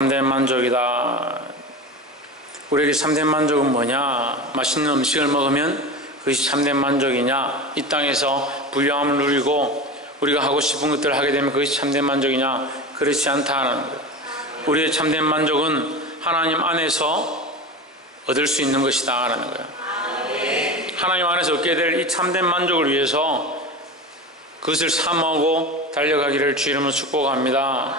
참된 만족이다. 우리에게 참된 만족은 뭐냐? 맛있는 음식을 먹으면 그것이 참된 만족이냐? 이 땅에서 불량함을 누리고 우리가 하고 싶은 것들을 하게 되면 그것이 참된 만족이냐? 그렇지 않다는 거예요. 우리의 참된 만족은 하나님 안에서 얻을 수 있는 것이다 라는 거예요. 하나님 안에서 얻게 될 이 참된 만족을 위해서 그것을 사모하고 달려가기를 주 이름으로 축복합니다.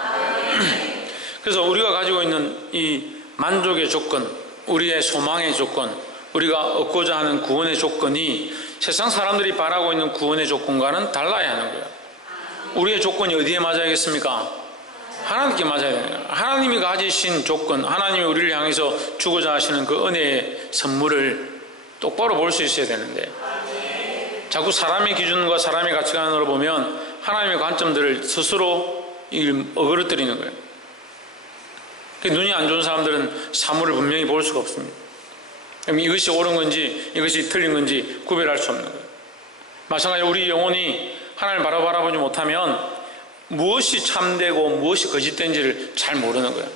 그래서 우리가 가지고 있는 이 만족의 조건, 우리의 소망의 조건, 우리가 얻고자 하는 구원의 조건이 세상 사람들이 바라고 있는 구원의 조건과는 달라야 하는 거예요. 우리의 조건이 어디에 맞아야겠습니까? 하나님께 맞아야 되는 거예요. 하나님이 가지신 조건, 하나님이 우리를 향해서 주고자 하시는 그 은혜의 선물을 똑바로 볼 수 있어야 되는데 자꾸 사람의 기준과 사람의 가치관으로 보면 하나님의 관점들을 스스로 어그러뜨리는 거예요. 눈이 안 좋은 사람들은 사물을 분명히 볼 수가 없습니다. 그럼 이것이 옳은 건지 이것이 틀린 건지 구별할 수 없는 거예요. 마찬가지로 우리 영혼이 하나님을 바로 바라보지 못하면 무엇이 참되고 무엇이 거짓된지를 잘 모르는 거예요.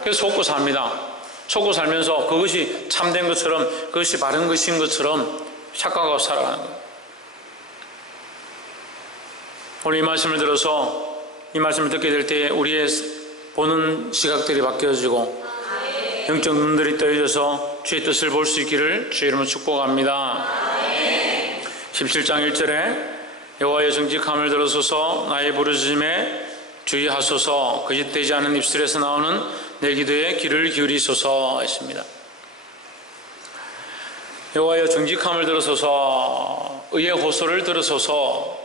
그래서 속고 삽니다. 속고 살면서 그것이 참된 것처럼 그것이 바른 것인 것처럼 착각하고 살아가는 거예요. 오늘 이 말씀을 들어서 이 말씀을 듣게 될 때 우리의 보는 시각들이 바뀌어지고 영적 눈들이 떠져서 주의 뜻을 볼 수 있기를 주의 이름으로 축복합니다. 17장 1절에 여호와의 정직함을 들으소서 나의 부르짖음에 주의하소서 거짓되지 않은 입술에서 나오는 내 기도에 귀를 기울이소서 했습니다. 여호와의 정직함을 들으소서 의의 호소를 들으소서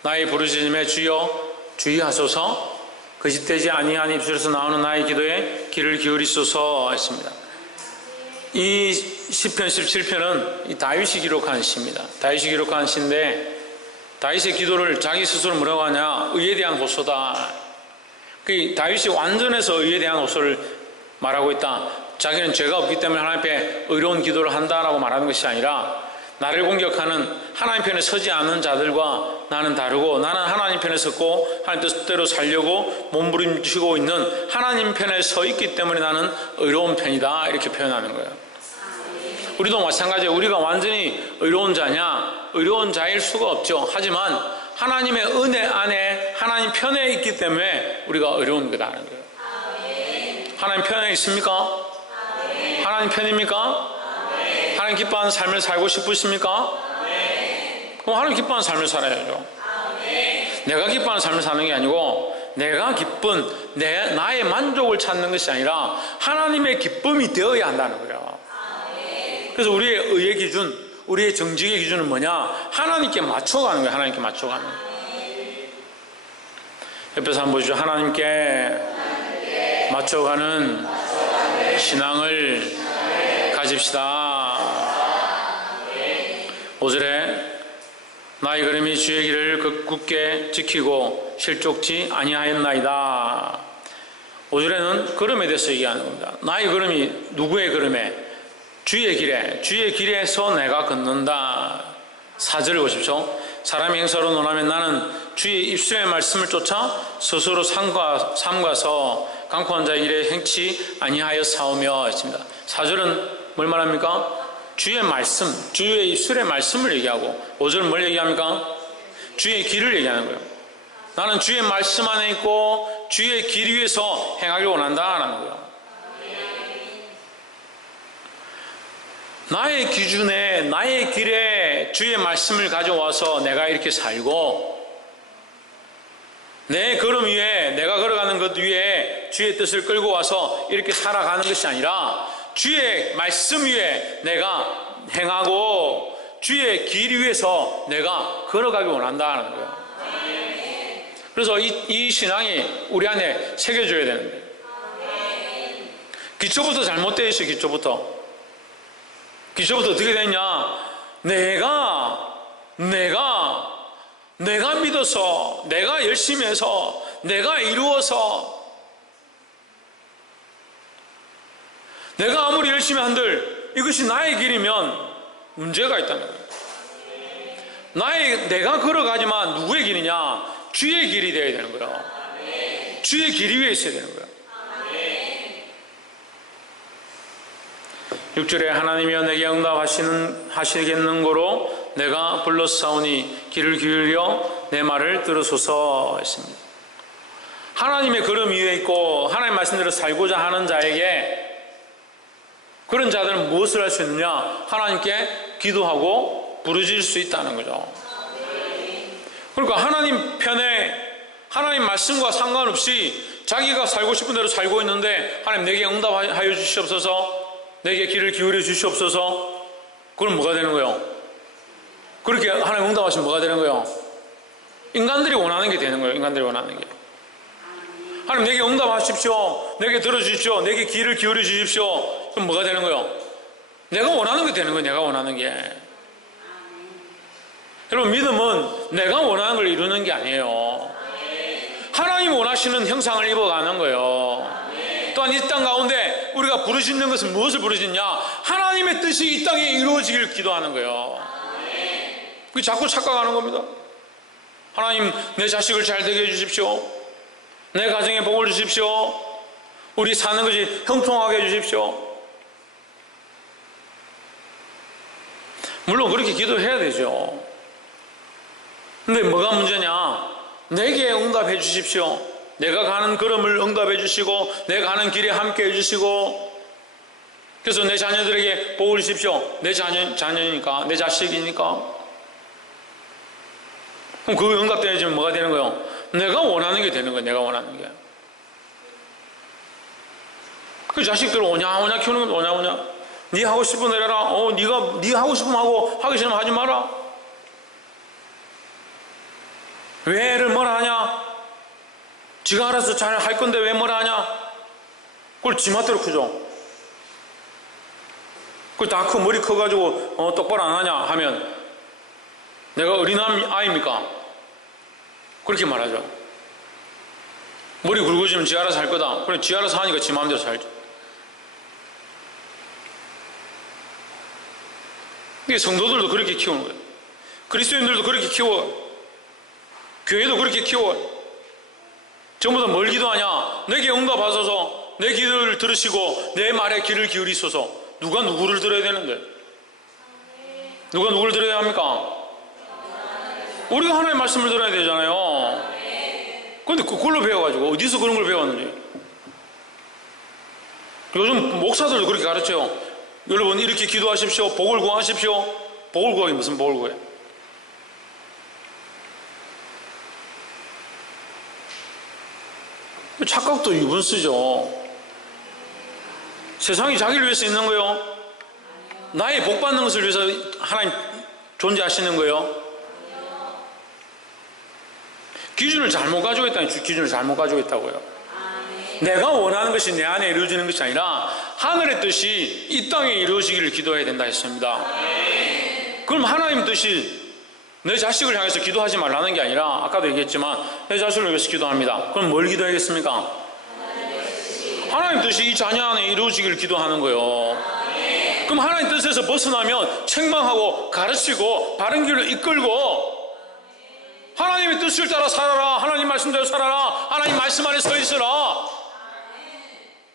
나의 부르짖음에 주여 주의하소서 거짓되지 아니한 입술에서 나오는 나의 기도에 귀를 기울이소서 했습니다. 이 시편 17편은 이 다윗이 기록한 시입니다. 다윗이 기록한 시인데 다윗의 기도를 자기 스스로 뭐라고 하냐? 의에 대한 호소다. 그 다윗이 완전해서 의에 대한 호소를 말하고 있다. 자기는 죄가 없기 때문에 하나님 앞에 의로운 기도를 한다라고 말하는 것이 아니라 나를 공격하는 하나님 편에 서지 않는 자들과 나는 다르고 나는 하나님 편에 섰고 하나님 뜻대로 살려고 몸부림치고 있는 하나님 편에 서 있기 때문에 나는 의로운 편이다 이렇게 표현하는 거예요. 우리도 마찬가지예요. 우리가 완전히 의로운 자냐? 의로운 자일 수가 없죠. 하지만 하나님의 은혜 안에 하나님 편에 있기 때문에 우리가 의로운 거다라는 거예요. 하나님 편에 있습니까? 하나님 편입니까? 하나님 기뻐하는 삶을 살고 싶으십니까? 그럼 하나님 기뻐하는 삶을 살아야죠. 내가 기뻐하는 삶을 사는 게 아니고 내가 기쁜 나의 만족을 찾는 것이 아니라 하나님의 기쁨이 되어야 한다는 거예요. 그래서 우리의 의의 기준, 우리의 정직의 기준은 뭐냐? 하나님께 맞춰가는 거예요. 하나님께 맞춰가는 거예요. 옆에서 한번 보시죠. 하나님께 맞춰가는 신앙을 가집시다. 5절에 나의 걸음이 주의 길을 굳게 지키고 실족지 아니하였나이다. 5절에는 걸음에 대해서 얘기하는 겁니다. 나의 걸음이 누구의 걸음에? 주의 길에, 주의 길에서 내가 걷는다. 4절을 보십시오. 사람의 행사로 논하면 나는 주의 입술의 말씀을 쫓아 스스로 삼가서 강포한 자의 길에 행치 아니하여 사오며 했습니다. 4절은 뭘 말합니까? 주의 말씀, 주의 입술의 말씀을 얘기하고 5절은 뭘 얘기합니까? 주의 길을 얘기하는 거예요. 나는 주의 말씀 안에 있고 주의 길 위에서 행하길 원한다라는 거예요. 나의 기준에 나의 길에 주의 말씀을 가져와서 내가 이렇게 살고 내 걸음 위에 내가 걸어가는 것 위에 주의 뜻을 끌고 와서 이렇게 살아가는 것이 아니라 주의 말씀 위에 내가 행하고 주의 길 위에서 내가 걸어가기 원한다는 거예요. 그래서 이 신앙이 우리 안에 새겨져야 되는데 기초부터 잘못되어 있어요. 기초부터 어떻게 되냐? 내가 믿어서 내가 열심히 해서 내가 이루어서 내가 아무리 열심히 한들 이것이 나의 길이면 문제가 있다는 거예요. 내가 걸어가지만 누구의 길이냐? 주의 길이 되어야 되는 거예요. 주의 길 위에 있어야 되는 거예요. 6절에 하나님이여 내게 응답하시겠는 고로 내가 불렀사오니 귀를 기울여 내 말을 들으소서 했습니다. 하나님의 걸음 위에 있고 하나님 말씀대로 살고자 하는 자에게, 그런 자들은 무엇을 할 수 있느냐? 하나님께 기도하고 부르짖을 수 있다는 거죠. 그러니까 하나님 편에, 하나님 말씀과 상관없이 자기가 살고 싶은 대로 살고 있는데 하나님 내게 응답하여 주시옵소서, 내게 귀를 기울여 주시옵소서. 그럼 뭐가 되는 거예요? 그렇게 하나님 응답하시면 뭐가 되는 거예요? 인간들이 원하는 게 되는 거예요. 인간들이 원하는 게. 하나님 내게 응답하십시오, 내게 들어주십시오, 내게 귀를 기울여 주십시오. 그럼 뭐가 되는 거예요? 내가 원하는 게 되는 거예요. 내가 원하는 게. 여러분, 믿음은 내가 원하는 걸 이루는 게 아니에요. 하나님 원하시는 형상을 입어가는 거예요. 또한 이 땅 가운데 우리가 부르짖는 것은 무엇을 부르짖냐? 하나님의 뜻이 이 땅에 이루어지길 기도하는 거예요. 그게 자꾸 착각하는 겁니다. 하나님 내 자식을 잘 되게 해주십시오, 내 가정에 복을 주십시오, 우리 사는 것이 형통하게 해주십시오. 물론 그렇게 기도해야 되죠. 근데 뭐가 문제냐? 내게 응답해 주십시오, 내가 가는 걸음을 응답해 주시고 내가 가는 길에 함께 해주시고, 그래서 내 자녀들에게 복을 주십시오. 내 자녀니까, 내 자식이니까. 그럼 그 응답되어지면 뭐가 되는 거예요? 내가 원하는 게 되는 거예요. 내가 원하는 게. 그 자식들을 오냐오냐 키우는 건 오냐오냐. 네 하고 싶은 대로 해라. 네가 네 하고 싶으면 하고 하기 싫으면 하지 마라. 왜 애를 뭐라 하냐? 지가 알아서 잘 할 건데 왜 뭐라 하냐? 그걸 지 맛대로 크죠. 그걸 다 크, 머리 커가지고 똑바로 안 하냐 하면 내가 어린아이입니까? 그렇게 말하죠. 머리 굵어지면 지 알아서 할 거다. 그래, 지 알아서 하니까 지 마음대로 살죠. 이게 성도들도 그렇게 키우는 거예요. 그리스도인들도 그렇게 키워요. 교회도 그렇게 키워요. 전부 다 뭘 기도하냐? 내게 응답하소서, 내 기도를 들으시고 내 말에 귀를 기울이소서. 누가 누구를 들어야 되는데? 누가 누구를 들어야 합니까? 우리가 하나님의 말씀을 들어야 되잖아요. 그런데 그걸로 배워가지고 어디서 그런 걸 배웠는지. 요즘 목사들도 그렇게 가르쳐요. 여러분 이렇게 기도하십시오, 복을 구하십시오. 복을 구하기 무슨 복을 구해? 착각도 유분수죠. 세상이 자기를 위해서 있는 거요? 나의 복 받는 것을 위해서 하나님 존재하시는 거요? 기준을 잘못 가지고 있다니, 기준을 잘못 가지고 있다고요. 내가 원하는 것이 내 안에 이루어지는 것이 아니라 하늘의 뜻이 이 땅에 이루어지기를 기도해야 된다 했습니다. 그럼 하나님 뜻이 내 자식을 향해서 기도하지 말라는 게 아니라, 아까도 얘기했지만 내 자식을 위해서 기도합니다. 그럼 뭘 기도하겠습니까? 하나님 뜻이 이 자녀 안에 이루어지기를 기도하는 거예요. 그럼 하나님 뜻에서 벗어나면 책망하고 가르치고 바른 길로 이끌고, 하나님의 뜻을 따라 살아라, 하나님 말씀대로 살아라, 하나님 말씀 안에 서 있으라,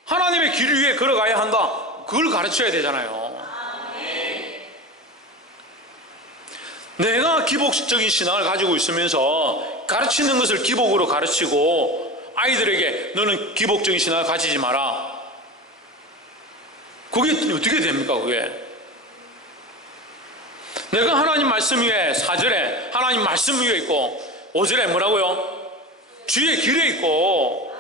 하나님의 길 위에 걸어가야 한다, 그걸 가르쳐야 되잖아요. 내가 기복적인 신앙을 가지고 있으면서 가르치는 것을 기복으로 가르치고 아이들에게 너는 기복적인 신앙을 가지지 마라, 그게 어떻게 됩니까? 그게 내가 하나님 말씀 위에, 4절에 하나님 말씀 위에 있고 5절에 뭐라고요? 주의 길에 있고,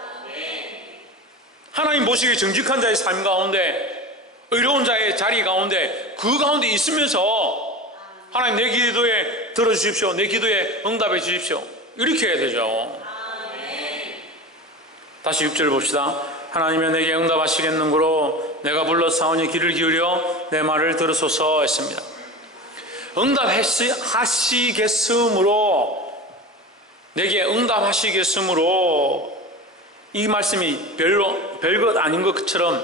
하나님 보시기에 정직한 자의 삶 가운데, 의로운 자의 자리 가운데, 그 가운데 있으면서 하나님 내 기도에 들어주십시오, 내 기도에 응답해 주십시오, 이렇게 해야 되죠. 다시 6절 봅시다. 하나님이 내게 응답하시겠는고로 내가 불러사오니 귀를 기울여 내 말을 들으소서 했습니다. 응답하시겠으므로, 내게 응답하시겠으므로, 이 말씀이 별것 아닌 것처럼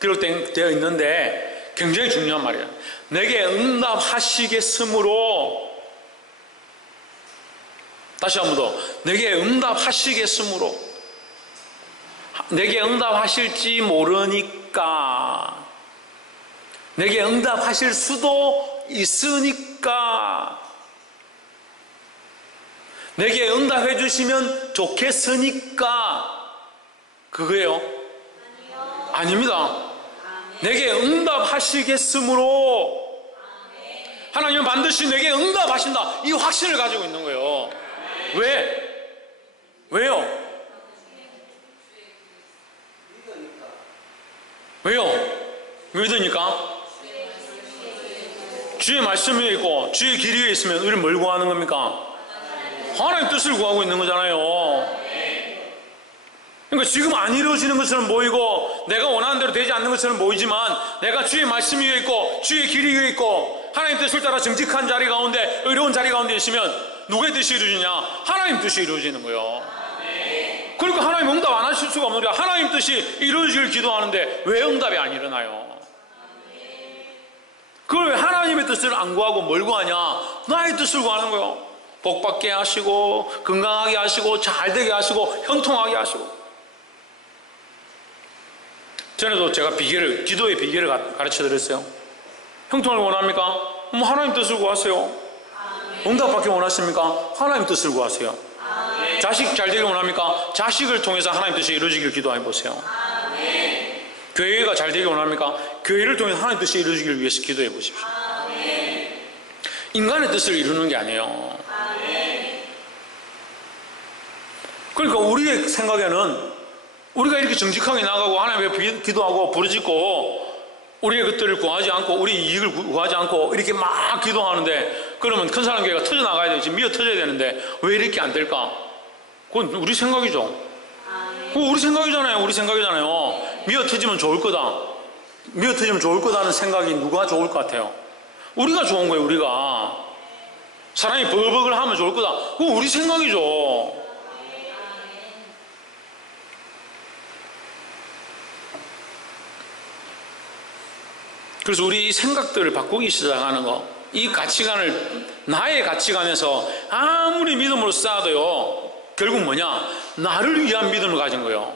기록되어 있는데 굉장히 중요한 말이에요. 내게 응답하시겠으므로, 다시 한 번 더, 내게 응답하시겠으므로, 내게 응답하실지 모르니까, 내게 응답하실 수도 있으니까, 내게 응답해 주시면 좋겠으니까 그거예요? 아닙니다. 내게 응답하시겠으므로, 하나님은 반드시 내게 응답하신다, 이 확신을 가지고 있는 거예요. 왜요? 믿으니까? 주의 말씀 위에 있고 주의 길 위에 있으면 우리는 뭘 구하는 겁니까? 하나님 뜻을 구하고 있는 거잖아요. 그러니까 지금 안 이루어지는 것처럼 보이고 내가 원하는 대로 되지 않는 것처럼 보이지만, 내가 주의 말씀 위에 있고 주의 길 위에 있고 하나님 뜻을 따라 정직한 자리 가운데, 의로운 자리 가운데 있으면 누구의 뜻이 이루어지냐? 하나님 뜻이 이루어지는 거예요. 그러니까 하나님 응답 안 하실 수가 없는 거야. 하나님 뜻이 이루어지길 기도하는데 왜 응답이 안 일어나요? 그걸 왜 하나님의 뜻을 안 구하고 뭘 구하냐? 나의 뜻을 구하는 거예요. 복받게 하시고 건강하게 하시고 잘되게 하시고 형통하게 하시고. 전에도 제가 기도의 비결을 가르쳐 드렸어요. 형통을 원합니까? 하나님 뜻을 구하세요. 응답받기 원하십니까? 하나님 뜻을 구하세요. 자식 잘되길 원합니까? 자식을 통해서 하나님 뜻이 이루어지길 기도해 보세요. 교회가 잘되길 원합니까? 교회를 통해서 하나님 뜻이 이루어지길 위해서 기도해 보십시오. 인간의 뜻을 이루는 게 아니에요. 그러니까 우리의 생각에는 우리가 이렇게 정직하게 나가고 하나님 앞에 기도하고 부르짖고 우리의 것들을 구하지 않고 우리 이익을 구하지 않고 이렇게 막 기도하는데, 그러면 큰 사람 교회가 터져나가야 되지, 미어 터져야 되는데 왜 이렇게 안 될까? 그건 우리 생각이죠. 그거 우리 생각이잖아요. 미어 터지면 좋을 거다, 미어 터지면 좋을 거다는 생각이 누가 좋을 것 같아요? 우리가 좋은 거예요. 우리가 사람이 버벅을 하면 좋을 거다, 그거 우리 생각이죠. 그래서 우리 이 생각들을 바꾸기 시작하는 거, 이 가치관을, 나의 가치관에서 아무리 믿음으로 쌓아도요, 결국 뭐냐? 나를 위한 믿음을 가진 거예요.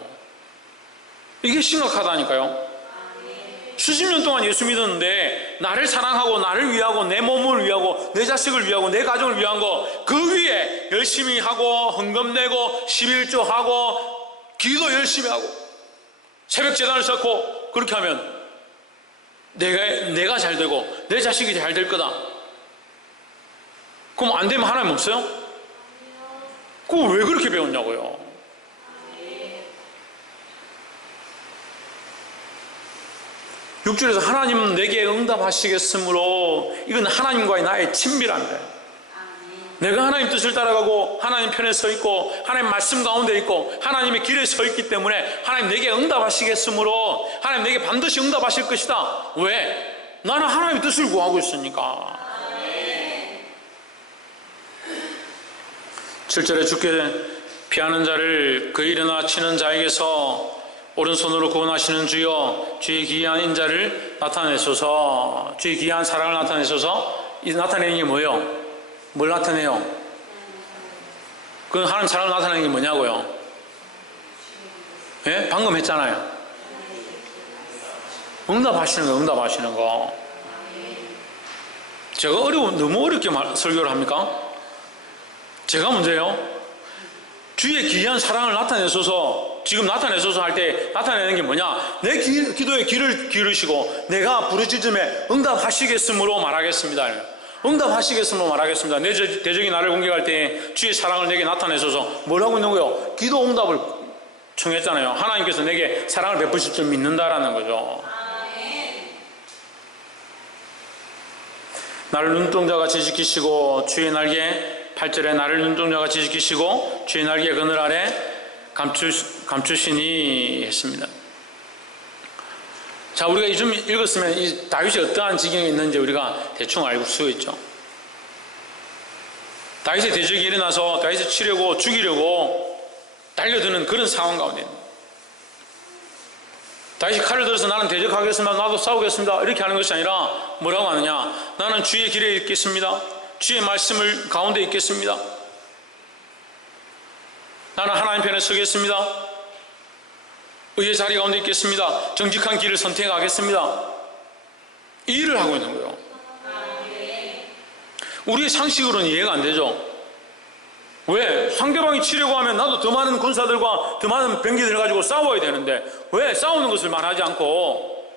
이게 심각하다니까요. 수십 년 동안 예수 믿었는데 나를 사랑하고 나를 위하고 내 몸을 위하고 내 자식을 위하고 내 가정을 위한 거, 그 위에 열심히 하고 헌금 내고 11조하고 기도 열심히 하고 새벽 제단을 쌓고 그렇게 하면 내가 잘 되고 내 자식이 잘 될 거다. 그럼 안 되면 하나님 없어요? 그거 왜 그렇게 배웠냐고요. 6절에서 하나님은 내게 응답하시겠으므로, 이건 하나님과의 나의 친밀함이에요. 내가 하나님 뜻을 따라가고 하나님 편에 서 있고 하나님 말씀 가운데 있고 하나님의 길에 서 있기 때문에 하나님 내게 응답하시겠으므로, 하나님 내게 반드시 응답하실 것이다. 왜? 나는 하나님의 뜻을 구하고 있으니까. 7절에 주께 피하는 자를 그 일어나 치는 자에게서 오른손으로 구원하시는 주여, 주의 기이한 인자를 나타내소서. 주의 기이한 사랑을 나타내소서. 이 나타내는 게 뭐예요? 뭘 나타내요? 그 하나님 사랑을 나타내는 게 뭐냐고요? 예? 방금 했잖아요. 응답하시는 거, 응답하시는 거. 제가 너무 어렵게 설교를 합니까? 제가 문제예요? 주의 기이한 사랑을 나타내소서, 지금 나타내소서 할 때 나타내는 게 뭐냐? 내 기도에 귀를 기울이시고 내가 부르짖음에 응답하시겠으므로 말하겠습니다. 응답하시겠으므로 말하겠습니다. 내 대적이 나를 공격할 때 주의 사랑을 내게 나타내소서. 뭘 하고 있는 거예요? 기도 응답을 청했잖아요. 하나님께서 내게 사랑을 베푸실 줄 믿는다라는 거죠. 나를 눈동자같이 지키시고 주의 날개, 8절에 나를 눈동자같이 지키시고 주의 날개 그늘 아래 감추시니 했습니다. 자, 우리가 좀 읽었으면 이 다윗이 어떠한 지경에 있는지 우리가 대충 알 수 있죠. 다윗의 대적이 일어나서 다윗을 치려고 죽이려고 달려드는 그런 상황 가운데 있는, 다윗이 칼을 들어서 나는 대적하겠습니다, 나도 싸우겠습니다 이렇게 하는 것이 아니라 뭐라고 하느냐? 나는 주의 길에 있겠습니다, 주의 말씀을 가운데 있겠습니다, 나는 하나님 편에 서겠습니다, 의의 자리 가운데 있겠습니다, 정직한 길을 선택하겠습니다, 이 일을 하고 있는 거예요. 우리의 상식으로는 이해가 안 되죠. 왜? 상대방이 치려고 하면 나도 더 많은 군사들과 더 많은 병기들을 가지고 싸워야 되는데 왜 싸우는 것을 말하지 않고,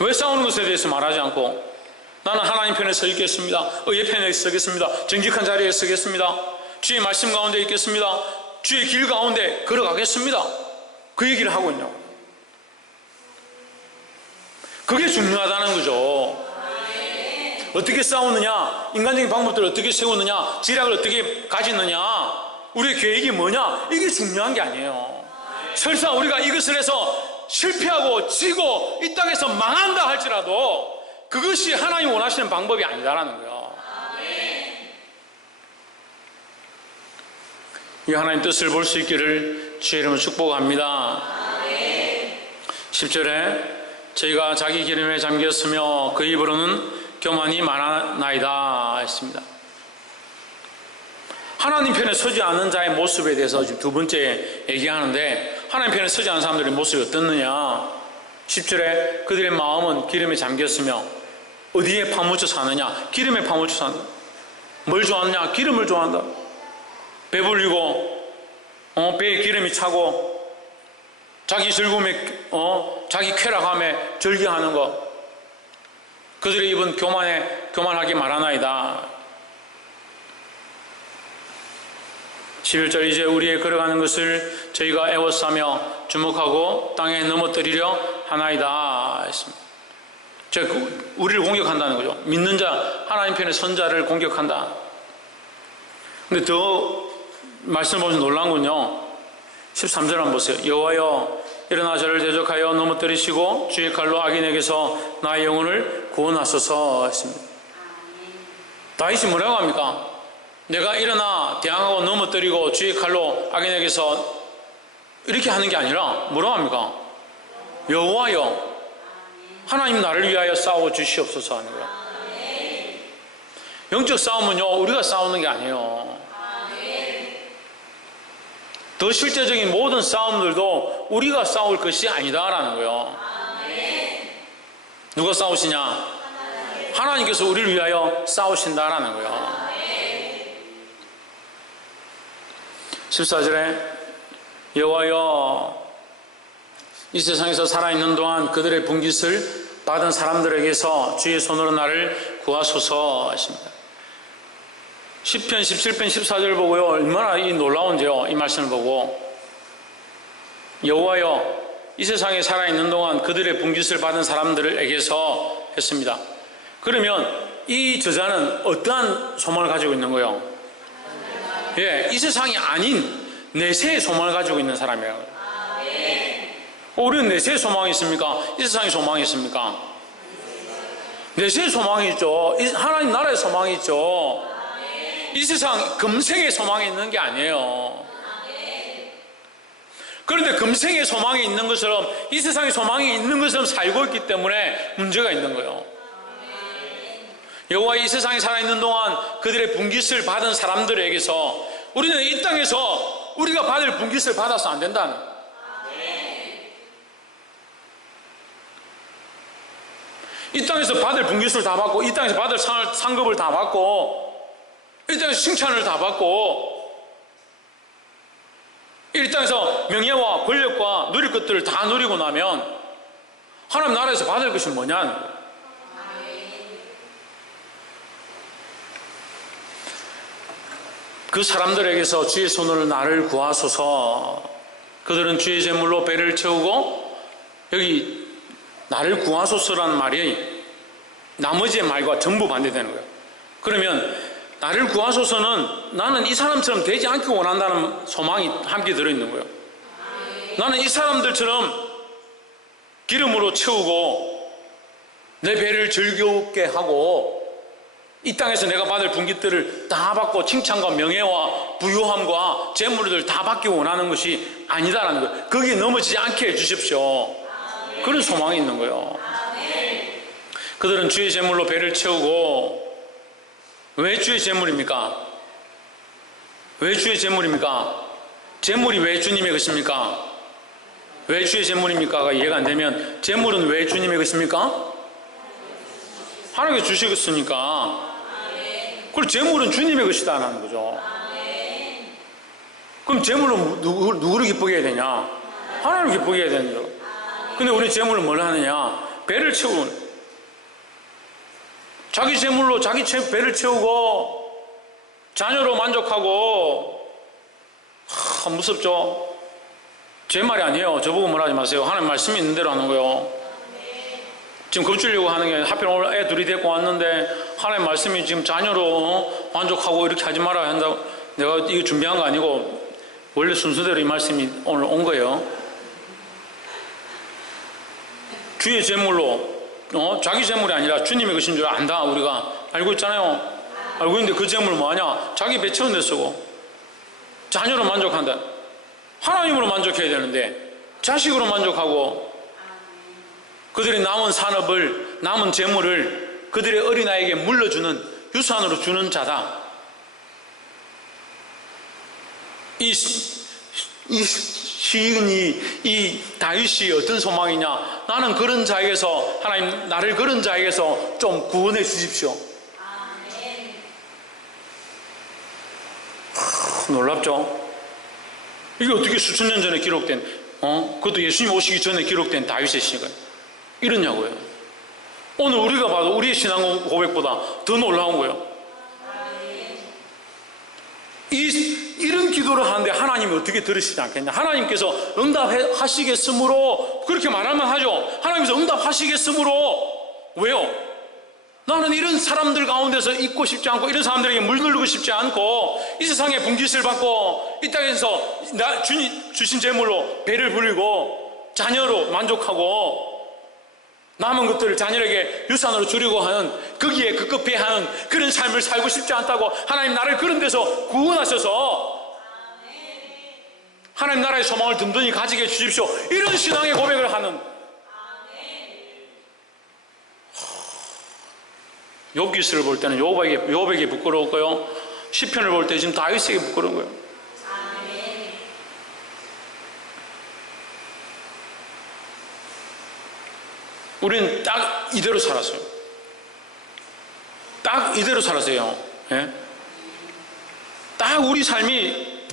왜 싸우는 것에 대해서 말하지 않고 나는 하나님 편에 서 있겠습니다, 의의 편에 서겠습니다, 정직한 자리에 서겠습니다, 주의 말씀 가운데 있겠습니다, 주의 길 가운데 걸어가겠습니다, 그 얘기를 하고 있냐고. 그게 중요하다는 거죠. 어떻게 싸우느냐, 인간적인 방법들을 어떻게 세우느냐, 지략을 어떻게 가지느냐, 우리의 계획이 뭐냐, 이게 중요한 게 아니에요. 설사 우리가 이것을 해서 실패하고 지고 이 땅에서 망한다 할지라도 그것이 하나님 원하시는 방법이 아니다라는 거예요. 이 하나님 뜻을 볼 수 있기를 주의 이름으로 축복합니다. 10절에 저희가 자기 기름에 잠겼으며 그 입으로는 교만이 많아나이다 했습니다. 하나님 편에 서지 않는 자의 모습에 대해서 지금 두 번째 얘기하는데, 하나님 편에 서지 않는 사람들의 모습이 어떻느냐. 10절에 그들의 마음은 기름에 잠겼으며, 어디에 파묻혀 사느냐, 기름에 파묻혀 사느냐. 뭘 좋아하느냐, 기름을 좋아한다. 배불리고 배에 기름이 차고 자기 즐거움에 자기 쾌락함에 즐겨하는 것, 그들의 입은 교만하게 말하나이다. 11절 이제 우리의 걸어가는 것을 저희가 애워싸며 주목하고 땅에 넘어뜨리려 하나이다 했습니다. 우리를 공격한다는 거죠. 믿는 자, 하나님 편의 선자를 공격한다. 근데 더 말씀을 보시면 놀라운 건요, 13절 한번 보세요. 여호와여 일어나 저를 대적하여 넘어뜨리시고 주의 칼로 악인에게서 나의 영혼을 구원하소서 했습니다. 다윗이 뭐라고 합니까? 내가 일어나 대항하고 넘어뜨리고 주의 칼로 악인에게서 이렇게 하는 게 아니라 뭐라고 합니까? 여호와여 하나님 나를 위하여 싸워 주시옵소서 하는 거예요. 영적 싸움은요, 우리가 싸우는 게 아니에요. 더 실제적인 모든 싸움들도 우리가 싸울 것이 아니다라는 거예요. 누가 싸우시냐? 하나님께서 우리를 위하여 싸우신다라는 거예요. 14절에 여호와여 이 세상에서 살아있는 동안 그들의 분깃을 받은 사람들에게서 주의 손으로 나를 구하소서 하십니다. 10편, 17편, 14절 보고요, 얼마나 이 놀라운지요. 이 말씀을 보고 여호와여 이 세상에 살아있는 동안 그들의 분깃을 받은 사람들에게서 했습니다. 그러면 이 저자는 어떠한 소망을 가지고 있는 거예요? 이 세상이 아닌 내세의 소망을 가지고 있는 사람이에요. 우리는 내세의 소망이 있습니까? 이 세상의 소망이 있습니까? 내세의 소망이 있죠. 하나님 나라의 소망이 있죠. 이 세상 금생의 소망이 있는 게 아니에요. 그런데 금생의 소망이 있는 것처럼 이 세상의 소망이 있는 것처럼 살고 있기 때문에 문제가 있는 거예요. 여호와 이 세상에 살아있는 동안 그들의 분깃을 받은 사람들에게서 우리는 이 땅에서 우리가 받을 분깃을 받아서 안 된다는 거예요. 이 땅에서 받을 분깃을 다 받고 이 땅에서 받을 상급을 다 받고 이 땅에서 칭찬을 다 받고 이 땅에서 명예와 권력과 누릴 것들을 다 누리고 나면 하나님 나라에서 받을 것이 뭐냐는 거예요. 그 사람들에게서 주의 손으로 나를 구하소서. 그들은 주의 제물로 배를 채우고, 여기 나를 구하소서라는 말이 나머지의 말과 전부 반대되는 거예요. 그러면 나를 구하소서는 나는 이 사람처럼 되지 않기 원한다는 소망이 함께 들어있는 거예요. 나는 이 사람들처럼 기름으로 채우고 내 배를 즐겁게 하고 이 땅에서 내가 받을 분깃들을 다 받고 칭찬과 명예와 부유함과 재물들 다 받기 원하는 것이 아니다라는 거예요. 거기에 넘어지지 않게 해주십시오. 그런 소망이 있는 거예요. 그들은 주의 재물로 배를 채우고, 왜 주의 재물입니까? 왜 주의 재물입니까? 재물이 왜 주님의 것입니까? 왜 주의 재물입니까가 이해가 안 되면 재물은 왜 주님의 것입니까? 하나님께서 주시겠으니까. 그리고 재물은 주님의 것이다 하는 거죠. 그럼 재물은 누구를 기쁘게 해야 되냐? 하나님을 기쁘게 해야 되는 거죠. 근데 우리 재물은 뭘 하느냐? 배를 채우는, 자기 재물로 자기 배를 채우고 자녀로 만족하고. 무섭죠? 제 말이 아니에요. 저보고 뭐라 하지 마세요. 하나님 말씀이 있는 대로 하는 거예요. 지금 겁주려고 하는 게, 하필 오늘 애 둘이 데리고 왔는데 하나님 말씀이 지금 자녀로 만족하고 이렇게 하지 말아야 한다고 내가 이거 준비한 거 아니고 원래 순서대로 이 말씀이 오늘 온 거예요. 주의 재물로, 자기 재물이 아니라 주님의 것인 줄 안다. 우리가 알고 있잖아요. 알고 있는데 그 재물 뭐하냐? 자기 배 채운 데 쓰고 자녀로 만족한다. 하나님으로 만족해야 되는데 자식으로 만족하고 그들이 남은 산업을, 남은 재물을 그들의 어린아이에게 물려주는, 유산으로 주는 자다. 이 시인이, 이 다윗이 어떤 소망이냐? 나는 그런 자에게서, 하나님 나를 그런 자에게서 좀 구원해 주십시오. 놀랍죠? 이게 어떻게 수천 년 전에 기록된, 그것도 예수님 오시기 전에 기록된 다윗의 시가 이렇냐고요. 오늘 우리가 봐도 우리의 신앙 고백보다 더 놀라운 거예요. 이런 기도를 하는데 하나님이 어떻게 들으시지 않겠냐? 하나님께서 응답하시겠으므로, 그렇게 말하면 하죠. 하나님께서 응답하시겠으므로. 왜요? 나는 이런 사람들 가운데서 있고 싶지 않고, 이런 사람들에게 물들고 싶지 않고, 이 세상에 분깃을 받고 이 땅에서 주님 주신 재물로 배를 부리고 자녀로 만족하고 남은 것들을 자녀에게 유산으로 주려고 하는, 거기에 급급해하는 그런 삶을 살고 싶지 않다고. 하나님 나를 그런 데서 구원하셔서 하나님 나라의 소망을 든든히 가지게 해주십시오. 이런 신앙의 고백을 하는, 욥기서를 볼 때는 욥에게 부끄러웠고요, 시편을 볼 때 지금 다윗에게 부끄러운 거예요. 우리는 딱 이대로 살았어요. 딱 이대로 살았어요. 예? 딱 우리 삶이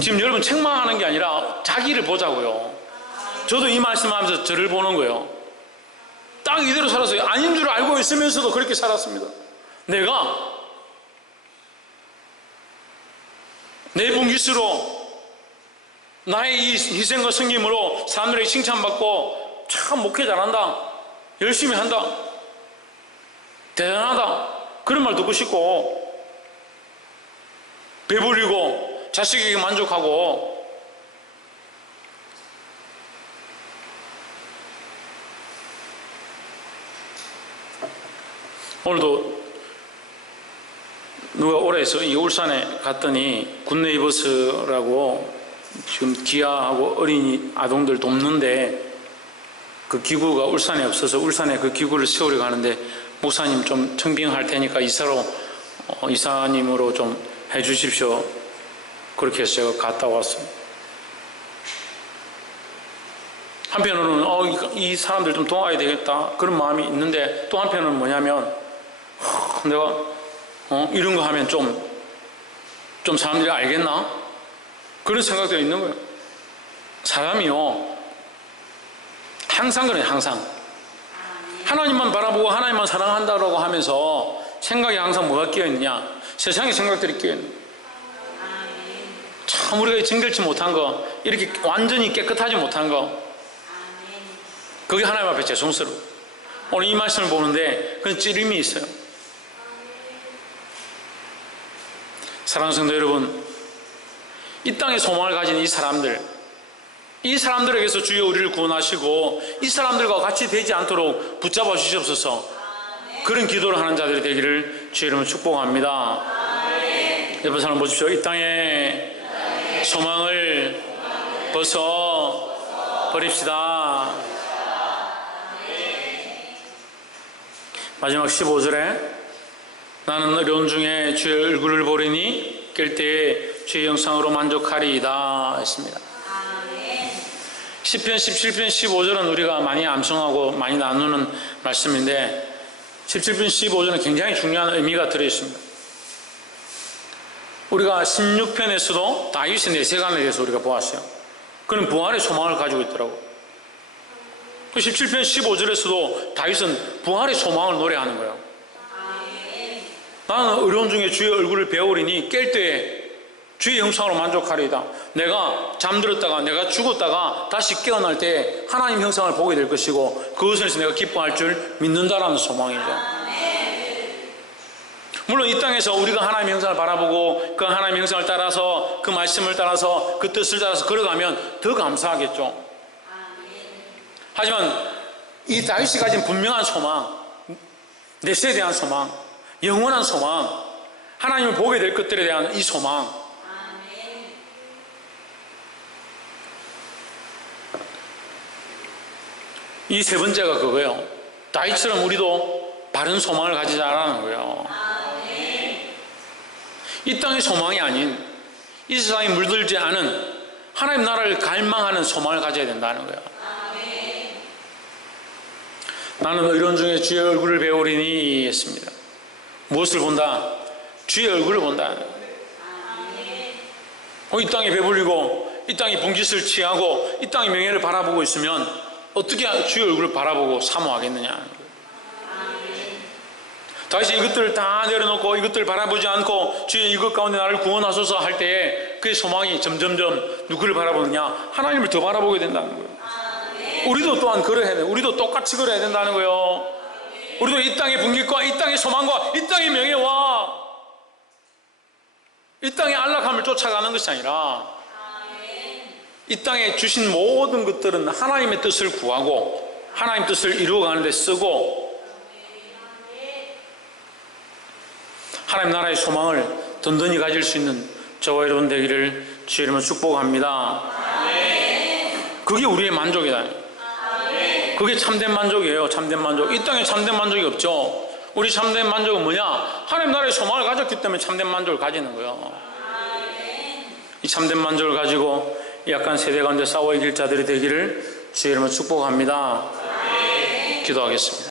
지금 여러분 책망하는 게 아니라 자기를 보자고요. 저도 이 말씀하면서 저를 보는 거예요. 딱 이대로 살았어요. 아닌 줄 알고 있으면서도 그렇게 살았습니다. 내가 내 분깃으로, 나의 이 희생과 섬김으로 사람들에게 칭찬받고, 참 목회 잘한다, 열심히 한다, 대단하다, 그런 말 듣고 싶고, 배부리고 자식에게 만족하고, 오늘도 누가 올해서 이 울산에 갔더니 굿네이버스라고 지금 기아하고 어린이 아동들 돕는데, 그 기구가 울산에 없어서 울산에 그 기구를 세우려 가는데, 목사님 좀 청빙할 테니까 이사님으로 좀 해주십시오. 그렇게 해서 제가 갔다 왔어요. 한편으로는 이 사람들 좀 도와야 되겠다, 그런 마음이 있는데, 또 한편으로는 뭐냐면, 내가 이런 거 하면 좀 사람들이 알겠나? 그런 생각도 있는 거예요. 사람이요, 항상 그래요. 항상 하나님만 바라보고 하나님만 사랑한다고 하면서 생각이 항상 뭐가 끼어있느냐? 세상의 생각들이 끼어있는 거예요. 참 우리가 정결치 못한 거, 이렇게 완전히 깨끗하지 못한 거, 그게 하나님 앞에 죄송스러워. 오늘 이 말씀을 보는데 그런 찌림이 있어요. 사랑하는 성도 여러분, 이 땅에 소망을 가진 이 사람들에게서 주여 우리를 구원하시고 이 사람들과 같이 되지 않도록 붙잡아 주시옵소서. 그런 기도를 하는 자들이 되기를 주의 이름으로 축복합니다. 옆에 사람 보십시오. 이 땅에 소망을 벗어 버립시다. 마지막 15절에 나는 어려운 중에 주의 얼굴을 보리니 깰 때에 주의 영상으로 만족하리이다 했습니다. 시편 17편 15절은 우리가 많이 암송하고 많이 나누는 말씀인데 17편 15절은 굉장히 중요한 의미가 들어있습니다. 우리가 16편에서도 다윗의 내세관에 대해서 우리가 보았어요. 그는 부활의 소망을 가지고 있더라고. 17편 15절에서도 다윗은 부활의 소망을 노래하는 거예요. 나는 어려움 중에 주의 얼굴을 배우리니 깰 때에 주의 형상으로 만족하리이다. 내가 잠들었다가 내가 죽었다가 다시 깨어날 때 하나님 형상을 보게 될 것이고 그것을 내가 기뻐할 줄 믿는다라는 소망이죠. 물론 이 땅에서 우리가 하나님 형상을 바라보고 그 하나님 형상을 따라서 그 말씀을 따라서 그 뜻을 따라서 걸어가면 더 감사하겠죠. 하지만 이 다윗이 가진 분명한 소망, 내세에 대한 소망, 영원한 소망, 하나님을 보게 될 것들에 대한 이 소망, 이 세 번째가 그거예요. 다윗처럼 우리도 바른 소망을 가지자라는 거예요. 이 땅의 소망이 아닌 이 세상에 물들지 않은 하나님 나라를 갈망하는 소망을 가져야 된다는 거예요. 나는 의로운 중에 주의 얼굴을 배우리니 했습니다. 무엇을 본다? 주의 얼굴을 본다. 이 땅에 배불리고 이 땅에 bun짓을 취하고 이 땅의 명예를 바라보고 있으면 어떻게 주의 얼굴을 바라보고 사모하겠느냐. 다시 이것들을 다 내려놓고 이것들을 바라보지 않고 주의 이것 가운데 나를 구원하소서 할 때에 그의 소망이 점점점 누구를 바라보느냐? 하나님을 더 바라보게 된다는 거예요. 우리도 또한 그래야 돼. 우리도 똑같이 그래야 된다는 거예요. 우리도 이 땅의 분깃과 이 땅의 소망과 이 땅의 명예와 이 땅의 안락함을 쫓아가는 것이 아니라 이 땅에 주신 모든 것들은 하나님의 뜻을 구하고 하나님의 뜻을 이루어가는 데 쓰고 하나님 나라의 소망을 든든히 가질 수 있는 저와 여러분 되기를 주의 이름으로 축복합니다. 그게 우리의 만족이다. 그게 참된 만족이에요. 참된 만족. 이 땅에 참된 만족이 없죠. 우리 참된 만족은 뭐냐? 하나님 나라의 소망을 가졌기 때문에 참된 만족을 가지는 거예요. 이 참된 만족을 가지고 약간 세대 가운데 싸워 이길 자들이 되기를 주의 이름으로 축복합니다. 기도하겠습니다.